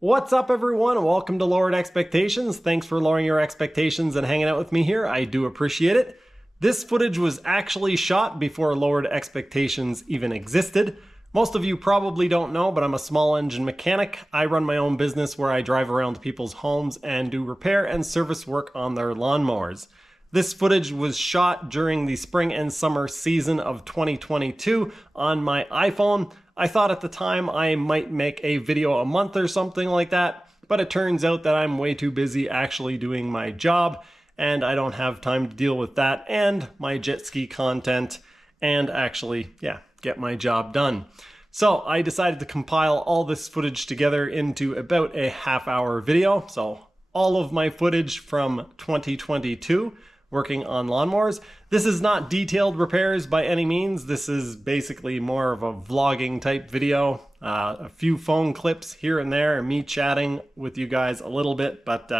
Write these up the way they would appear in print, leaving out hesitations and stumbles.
What's up, everyone? Welcome to Lowered Expectations. Thanks for lowering your expectations and hanging out with me here. I do appreciate it. This footage was actually shot before Lowered Expectations even existed. Most of you probably don't know, but I'm a small engine mechanic. I run my own business where I drive around people's homes and do repair and service work on their lawnmowers. This footage was shot during the spring and summer season of 2022 on my iPhone. I thought at the time I might make a video a month or something like that, but it turns out that I'm way too busy actually doing my job, and I don't have time to deal with that and my jet ski content and actually, get my job done. So I decided to compile all this footage together into about a half-hour video. So all of my footage from 2022 working on lawnmowers. This is not detailed repairs by any means. This is basically more of a vlogging type video. A few phone clips here and there, and me chatting with you guys a little bit. But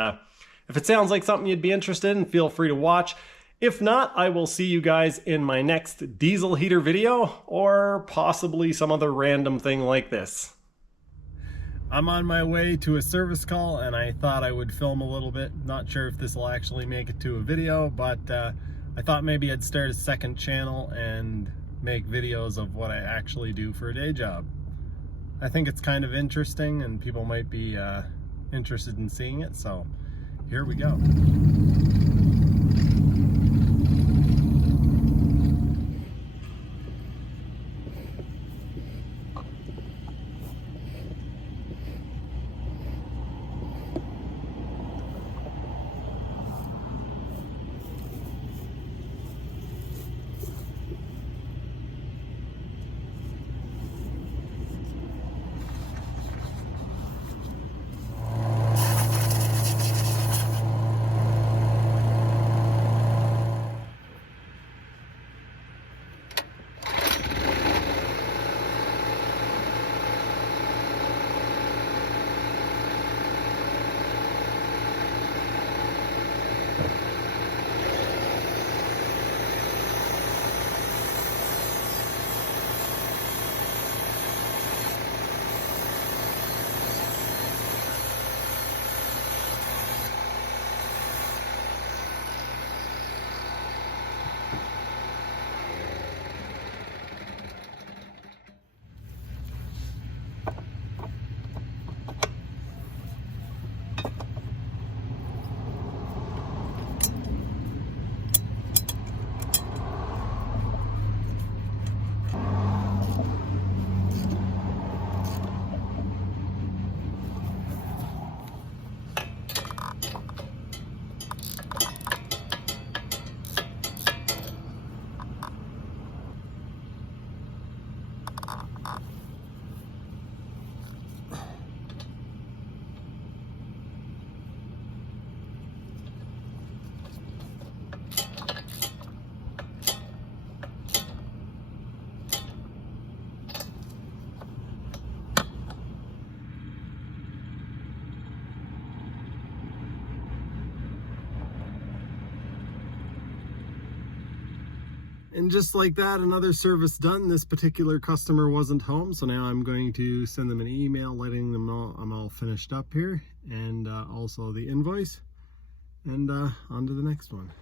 if it sounds like something you'd be interested in, feel free to watch. If not, I will see you guys in my next diesel heater video, or possibly some other random thing like this. I'm on my way to a service call and I thought I would film a little bit. Not sure if this will actually make it to a video, but I thought maybe I'd start a second channel and make videos of what I actually do for a day job. I think it's kind of interesting and people might be interested in seeing it, so here we go. And just like that, another service done. This particular customer wasn't home, so now I'm going to send them an email letting them know I'm all finished up here, and also the invoice, and on to the next one.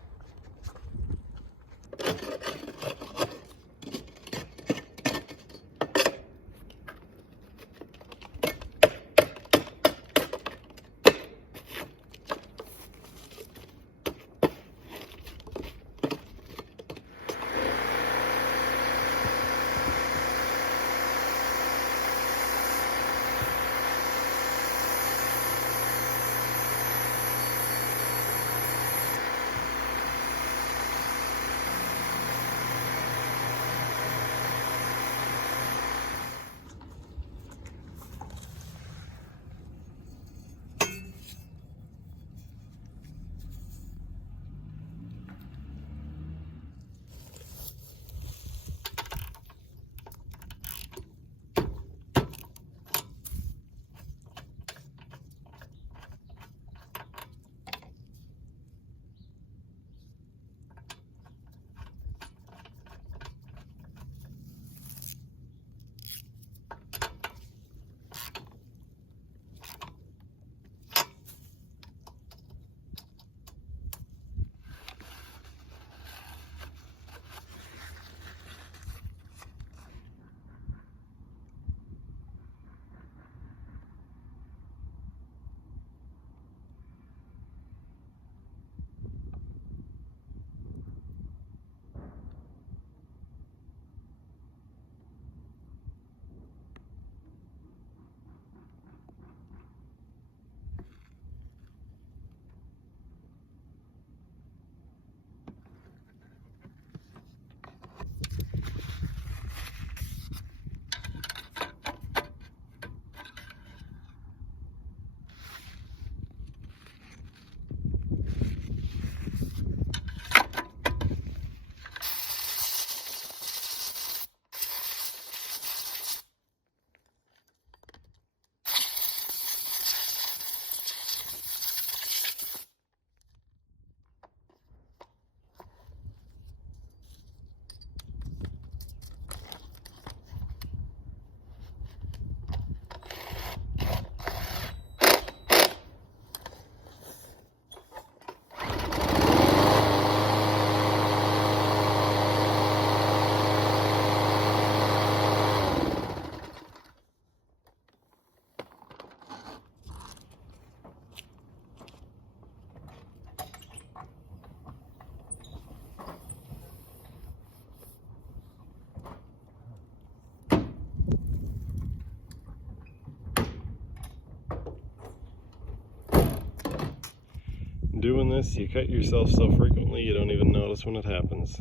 doing this, you cut yourself so frequently you don't even notice when it happens.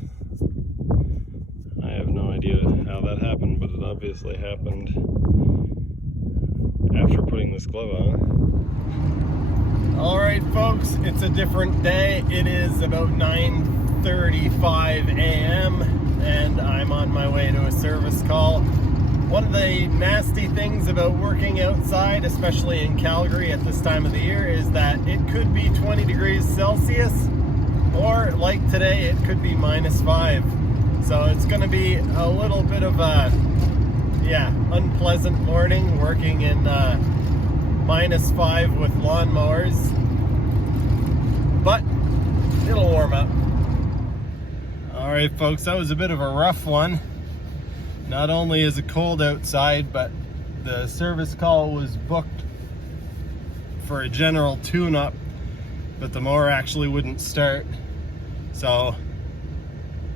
I have no idea how that happened, but it obviously happened after putting this glove on. Alright folks, it's a different day. It is about 9:35 a.m. and I'm on my way to a service call. One of the nasty things about working outside, especially in Calgary at this time of the year, is that it could be 20 degrees Celsius, or like today, it could be -5. So it's going to be a little bit of a, unpleasant morning working in -5 with lawnmowers, but it'll warm up. Alright folks, that was a bit of a rough one. Not only is it cold outside, but the service call was booked for a general tune-up, but the mower actually wouldn't start. So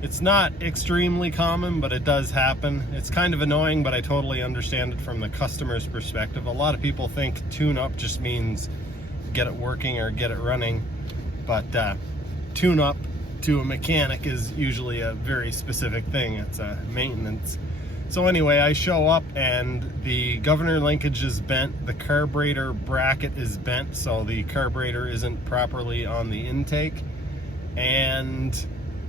it's not extremely common, but it does happen. It's kind of annoying, but I totally understand it from the customer's perspective. A lot of people think tune-up just means get it working or get it running, but tune-up to a mechanic is usually a very specific thing. It's a maintenance. So anyway, I show up and the governor linkage is bent, the carburetor bracket is bent, so the carburetor isn't properly on the intake, and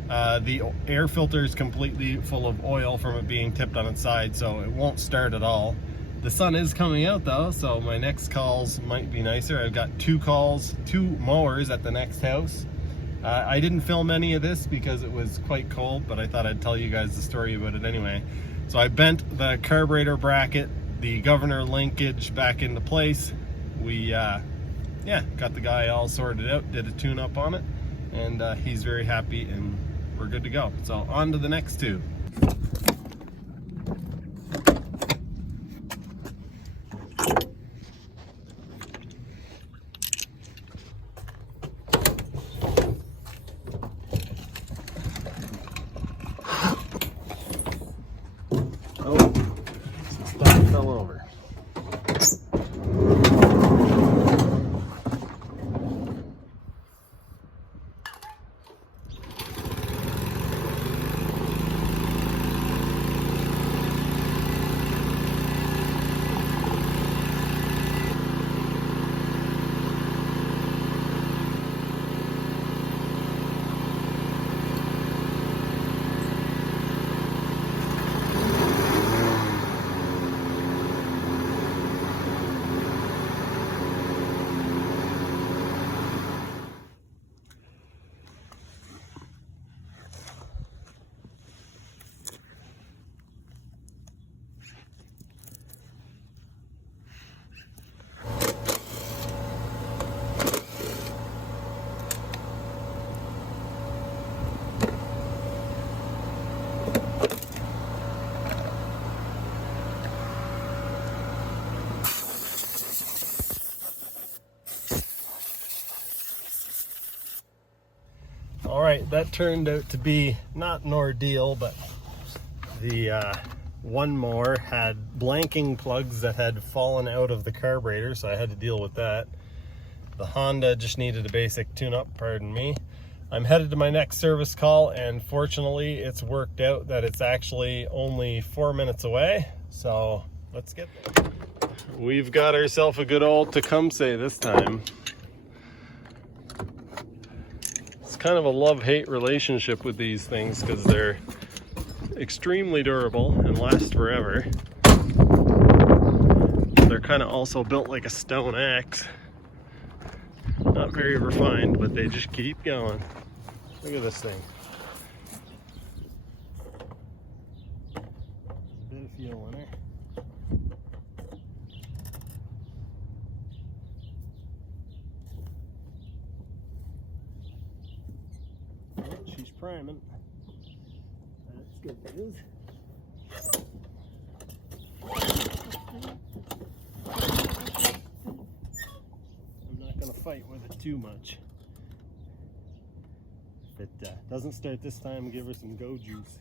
the air filter is completely full of oil from it being tipped on its side, so it won't start at all. The sun is coming out though, so my next calls might be nicer. I've got 2 mowers at the next house. I didn't film any of this because it was quite cold, but I thought I'd tell you guys the story about it anyway. So I bent the carburetor bracket, the governor linkage back into place. We got the guy all sorted out, did a tune-up on it, and he's very happy and we're good to go. So on to the next 2. Fell over. Alright, that turned out to be not an ordeal, but the one mower had blanking plugs that had fallen out of the carburetor, so I had to deal with that. The Honda just needed a basic tune-up, pardon me. I'm headed to my next service call, and fortunately it's worked out that it's actually only 4 minutes away, so let's get there. We've got ourselves a good old Tecumseh this time. Kind of a love-hate relationship with these things because they're extremely durable and last forever. They're kind of also built like a stone axe. Not very refined, but they just keep going. Look at this thing. A bit of fuel in it. She's priming. That's good news. I'm not going to fight with it too much. If it doesn't start this time, give her some go juice.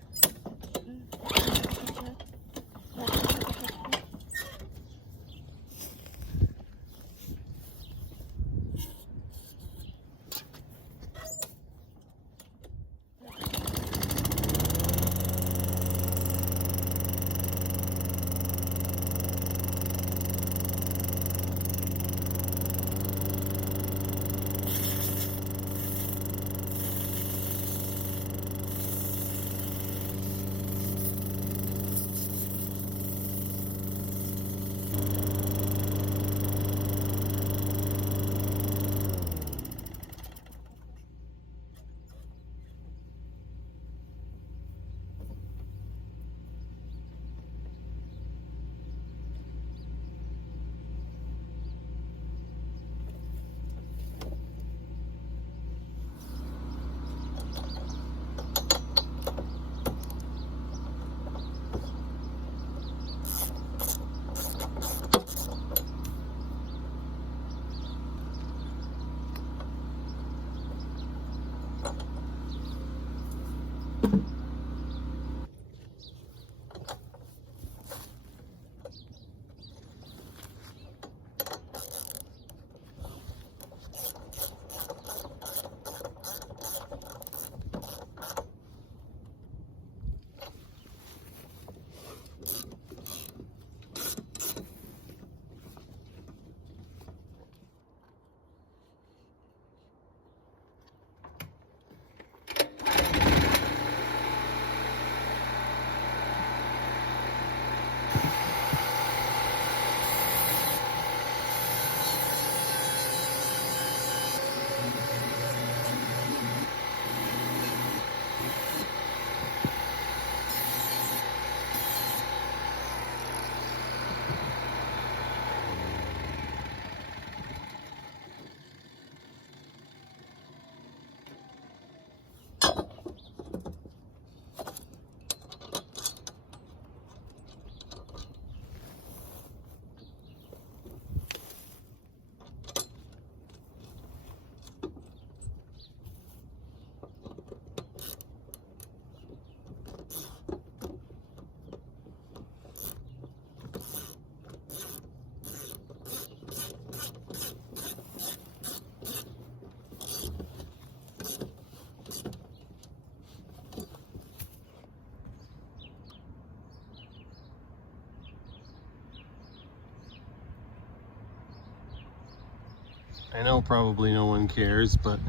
I know probably no one cares, but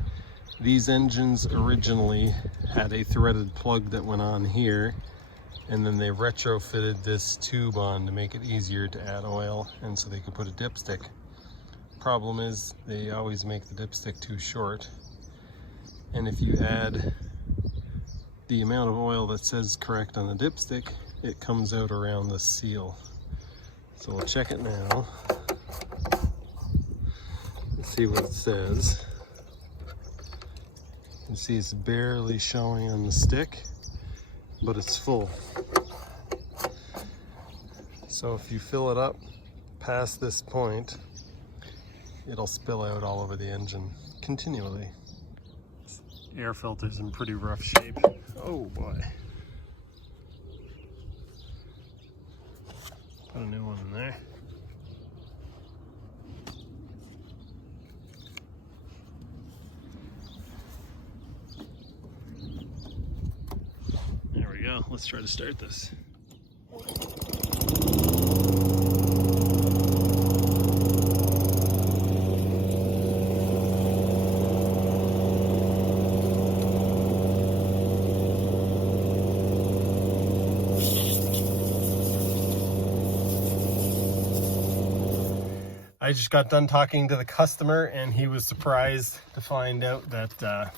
these engines originally had a threaded plug that went on here, and then they retrofitted this tube on to make it easier to add oil, and so they could put a dipstick. Problem is, they always make the dipstick too short, and if you add the amount of oil that says correct on the dipstick, it comes out around the seal. So we'll check it now. See what it says. You can see it's barely showing on the stick, but it's full. So if you fill it up past this point, it'll spill out all over the engine continually. This air filter's in pretty rough shape. Oh boy. Put a new one in there. Let's try to start this. I just got done talking to the customer, and he was surprised to find out that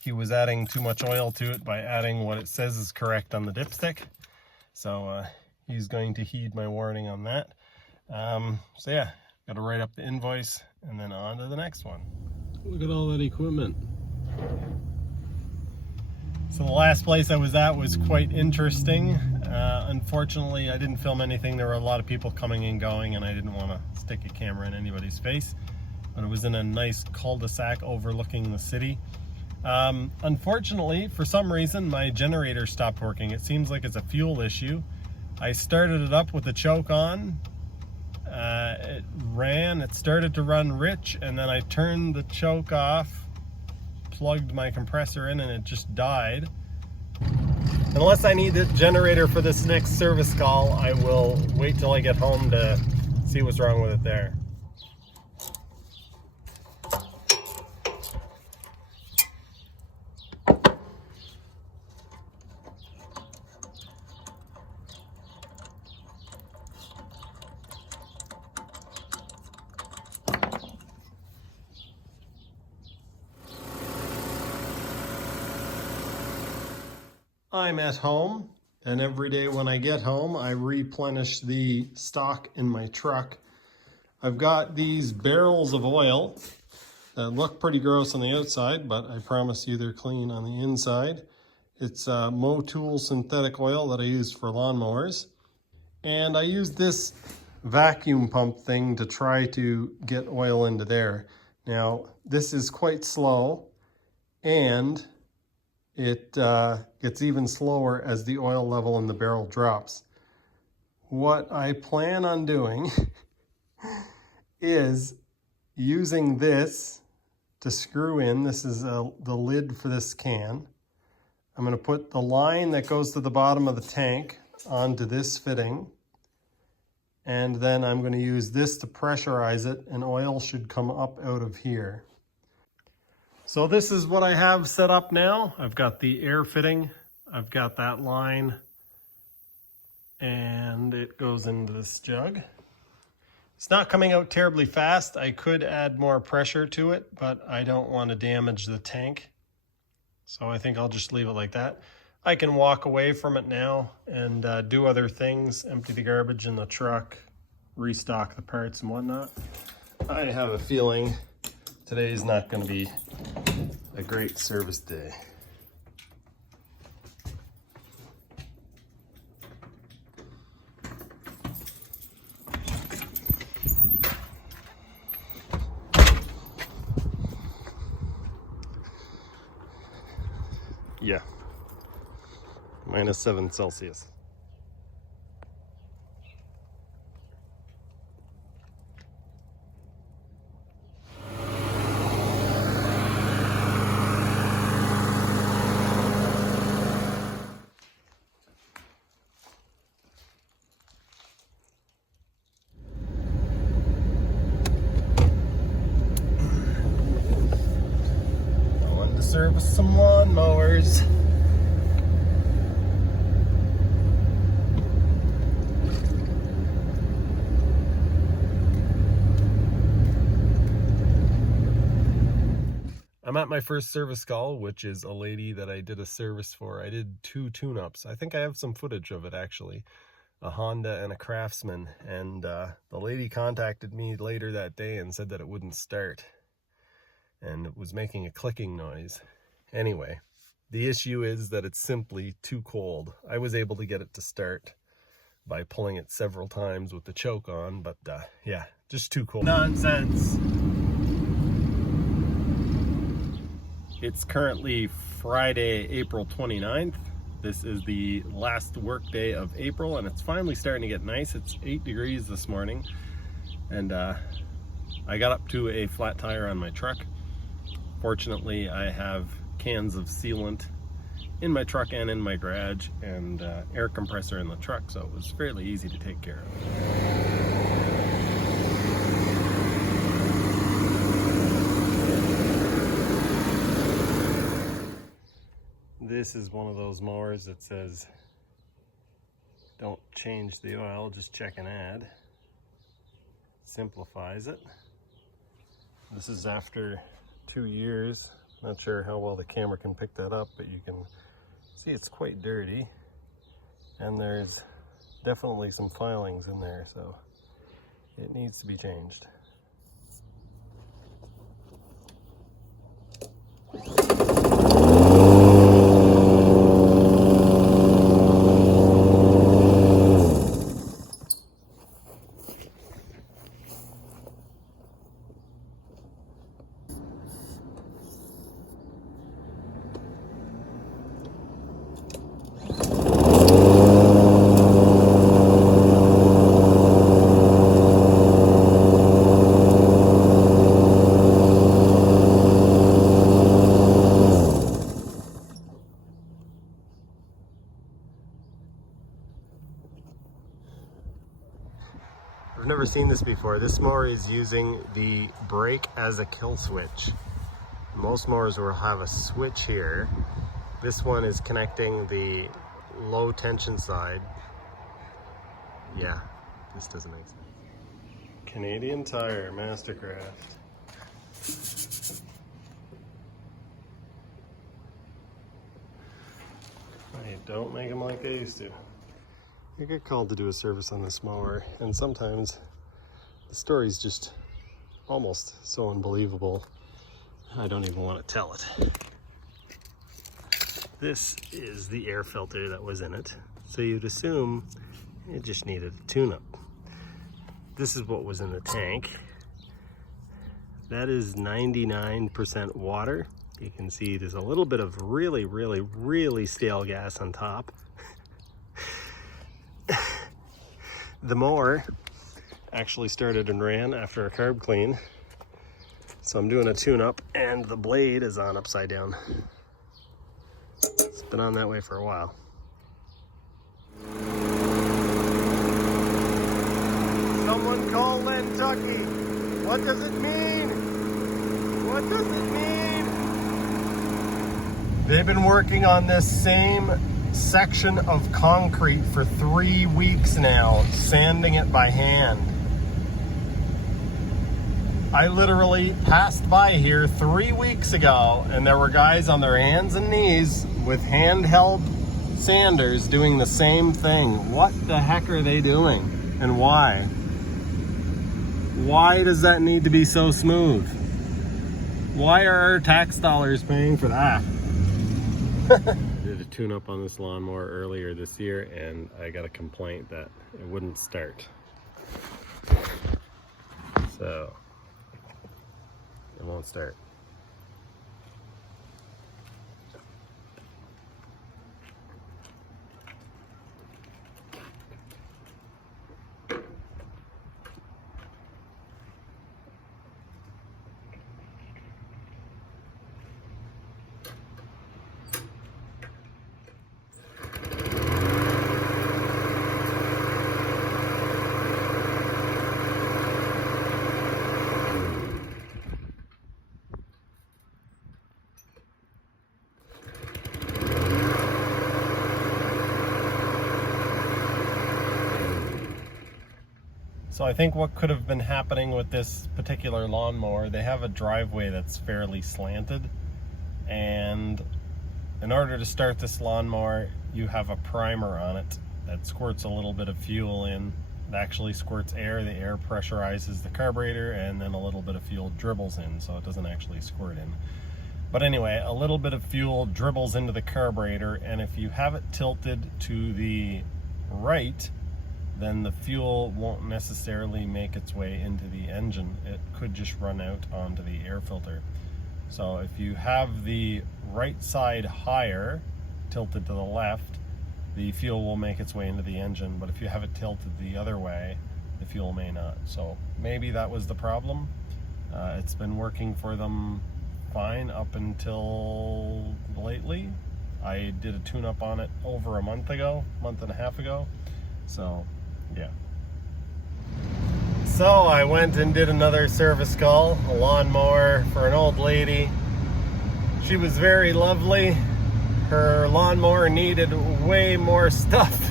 he was adding too much oil to it by adding what it says is correct on the dipstick. So he's going to heed my warning on that. So yeah, got to write up the invoice and then on to the next one. Look at all that equipment. So the last place I was at was quite interesting. Unfortunately, I didn't film anything. There were a lot of people coming and going, and I didn't want to stick a camera in anybody's face. But it was in a nice cul-de-sac overlooking the city. Unfortunately, for some reason, my generator stopped working. It seems like it's a fuel issue. I started it up with the choke on. It ran, it started to run rich, and then I turned the choke off, plugged my compressor in, and it just died. Unless I need the generator for this next service call, I will wait till I get home to see what's wrong with it there. I'm at home, and every day when I get home, I replenish the stock in my truck. I've got these barrels of oil that look pretty gross on the outside, but I promise you they're clean on the inside. It's Motul synthetic oil that I use for lawnmowers. And I use this vacuum pump thing to try to get oil into there. Now, this is quite slow, and it gets even slower as the oil level in the barrel drops. What I plan on doing is using this to screw in. This is the lid for this can. I'm going to put the line that goes to the bottom of the tank onto this fitting, and then I'm going to use this to pressurize it, and oil should come up out of here. So this is what I have set up now. I've got the air fitting, I've got that line, and it goes into this jug. It's not coming out terribly fast. I could add more pressure to it, but I don't want to damage the tank. So I think I'll just leave it like that. I can walk away from it now and do other things, empty the garbage in the truck, restock the parts and whatnot. I have a feeling today is not going to be a great service day. Yeah, -7 Celsius. Going to service some lawnmowers. I'm at my first service call, which is a lady that I did a service for. I did 2 tune-ups. I think I have some footage of it actually. A Honda and a Craftsman. And the lady contacted me later that day and said that it wouldn't start. And it was making a clicking noise. Anyway, the issue is that it's simply too cold. I was able to get it to start by pulling it several times with the choke on, but yeah, just too cold. Nonsense. It's currently Friday, April 29th. This is the last work day of April, and it's finally starting to get nice. It's 8 degrees this morning, and I got up to a flat tire on my truck. Fortunately, I have cans of sealant in my truck and in my garage, and air compressor in the truck, so it was fairly easy to take care of. This is one of those mowers that says, don't change the oil, just check and add. Simplifies it. This is after 2 years. Not sure how well the camera can pick that up, but you can see it's quite dirty. And there's definitely some filings in there, so it needs to be changed. I've never seen this before. This mower is using the brake as a kill switch. Most mowers will have a switch here. This one is connecting the low tension side. Yeah, this doesn't make sense. Canadian Tire, Mastercraft. I don't make them like they used to. I get called to do a service on this mower, and sometimes the story's just almost so unbelievable I don't even want to tell it. This is the air filter that was in it, so you'd assume it just needed a tune-up. This is what was in the tank. That is 99% water. You can see there's a little bit of really stale gas on top. The mower actually started and ran after a carb clean. So I'm doing a tune-up and the blade is on upside down. It's been on that way for a while. Someone call Kentucky. What does it mean? What does it mean? They've been working on this same section of concrete for 3 weeks now, sanding it by hand. I literally passed by here 3 weeks ago and there were guys on their hands and knees with handheld sanders doing the same thing. What the heck are they doing and why? Why does that need to be so smooth? Why are our tax dollars paying for that? I did a tune-up on this lawnmower earlier this year and I got a complaint that it wouldn't start. So it won't start. So I think what could have been happening with this particular lawnmower, they have a driveway that's fairly slanted, and in order to start this lawnmower, you have a primer on it that squirts a little bit of fuel in. It actually squirts air, the air pressurizes the carburetor, and then a little bit of fuel dribbles in, so it doesn't actually squirt in. But anyway, a little bit of fuel dribbles into the carburetor, and if you have it tilted to the right, then the fuel won't necessarily make its way into the engine. It could just run out onto the air filter. So if you have the right side higher, tilted to the left, the fuel will make its way into the engine. But if you have it tilted the other way, the fuel may not. So maybe that was the problem. It's been working for them fine up until lately. I did a tune-up on it over a month and a half ago. So yeah. So I went and did another service call, a lawnmower for an old lady. She was very lovely. Her lawnmower needed way more stuff.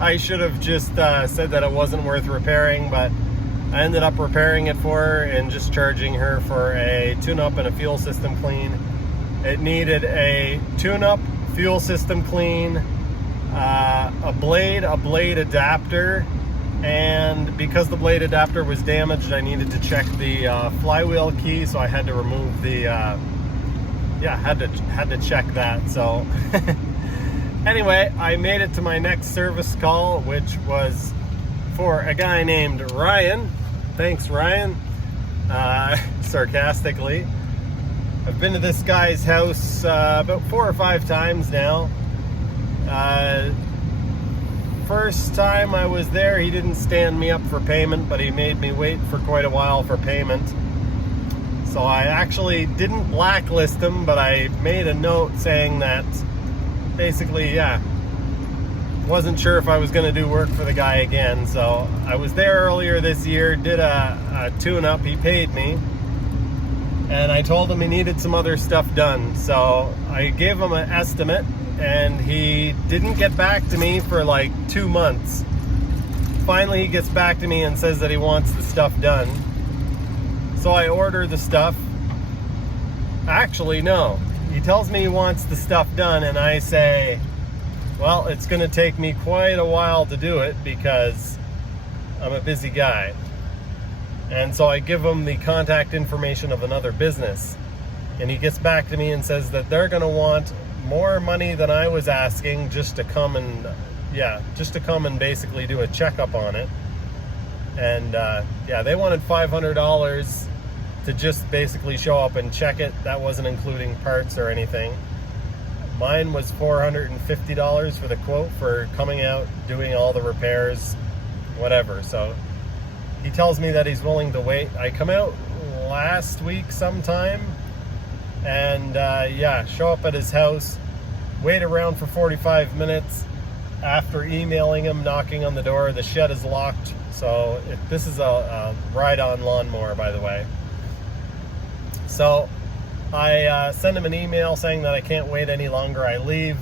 I should have just said that it wasn't worth repairing, but I ended up repairing it for her and just charging her for a tune-up and a fuel system clean. It needed a tune-up, fuel system clean, a blade adapter, and because the blade adapter was damaged, I needed to check the flywheel key, so I had to remove the had to check that. So anyway, I made it to my next service call, which was for a guy named Ryan. Thanks, Ryan. Sarcastically. I've been to this guy's house about 4 or 5 times now. First time I was there, he didn't stand me up for payment, but he made me wait for quite a while for payment. So I actually didn't blacklist him, but I made a note saying that basically, wasn't sure if I was going to do work for the guy again. So I was there earlier this year, did a tune-up, he paid me, and I told him he needed some other stuff done. So I gave him an estimate, and he didn't get back to me for like 2 months. Finally, he gets back to me and says that he wants the stuff done. So I order the stuff. Actually, no. He tells me he wants the stuff done, and I say, well, it's going to take me quite a while to do it because I'm a busy guy. And so I give him the contact information of another business. And he gets back to me and says that they're going to want more money than I was asking just to come and basically do a checkup on it. And they wanted $500 to just basically show up and check it. That wasn't including parts or anything. Mine was $450 for the quote for coming out, doing all the repairs, whatever. So he tells me that he's willing to wait. I come out last week sometime and yeah, show up at his house, wait around for 45 minutes. After emailing him, knocking on the door, the shed is locked. So this is a ride-on lawnmower, by the way. So I send him an email saying that I can't wait any longer. I leave.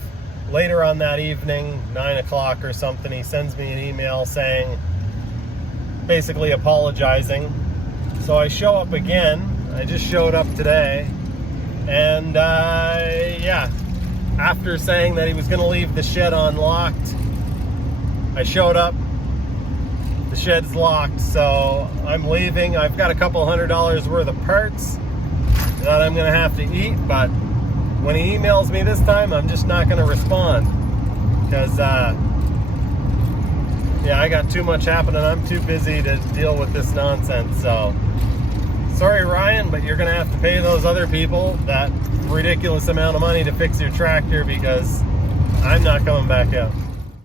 Later on that evening, 9 o'clock or something, he sends me an email saying, basically apologizing. So I show up again. I just showed up today. And yeah, after saying that he was going to leave the shed unlocked, I showed up. The shed's locked, so I'm leaving. I've got a couple $100 worth of parts that I'm going to have to eat, but when he emails me this time, I'm just not going to respond because, yeah, I got too much happening. I'm too busy to deal with this nonsense. So, sorry, Ryan, but you're going to have to pay those other people that ridiculous amount of money to fix your tractor because I'm not coming back out.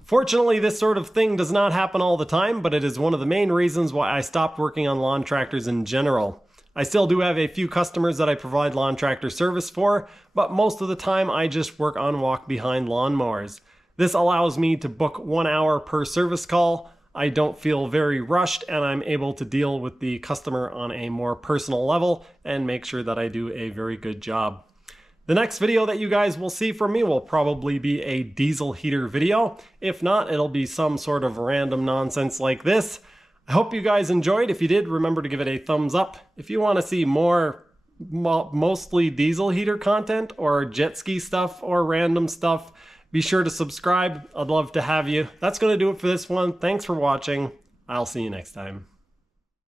Fortunately, this sort of thing does not happen all the time, but it is one of the main reasons why I stopped working on lawn tractors in general. I still do have a few customers that I provide lawn tractor service for, but most of the time I just work on walk-behind lawnmowers. This allows me to book 1 hour per service call. I don't feel very rushed, and I'm able to deal with the customer on a more personal level and make sure that I do a very good job. The next video that you guys will see from me will probably be a diesel heater video. If not, it'll be some sort of random nonsense like this. I hope you guys enjoyed. If you did, remember to give it a thumbs up. If you want to see more mostly diesel heater content or jet ski stuff or random stuff, be sure to subscribe. I'd love to have you. That's going to do it for this one. Thanks for watching. I'll see you next time.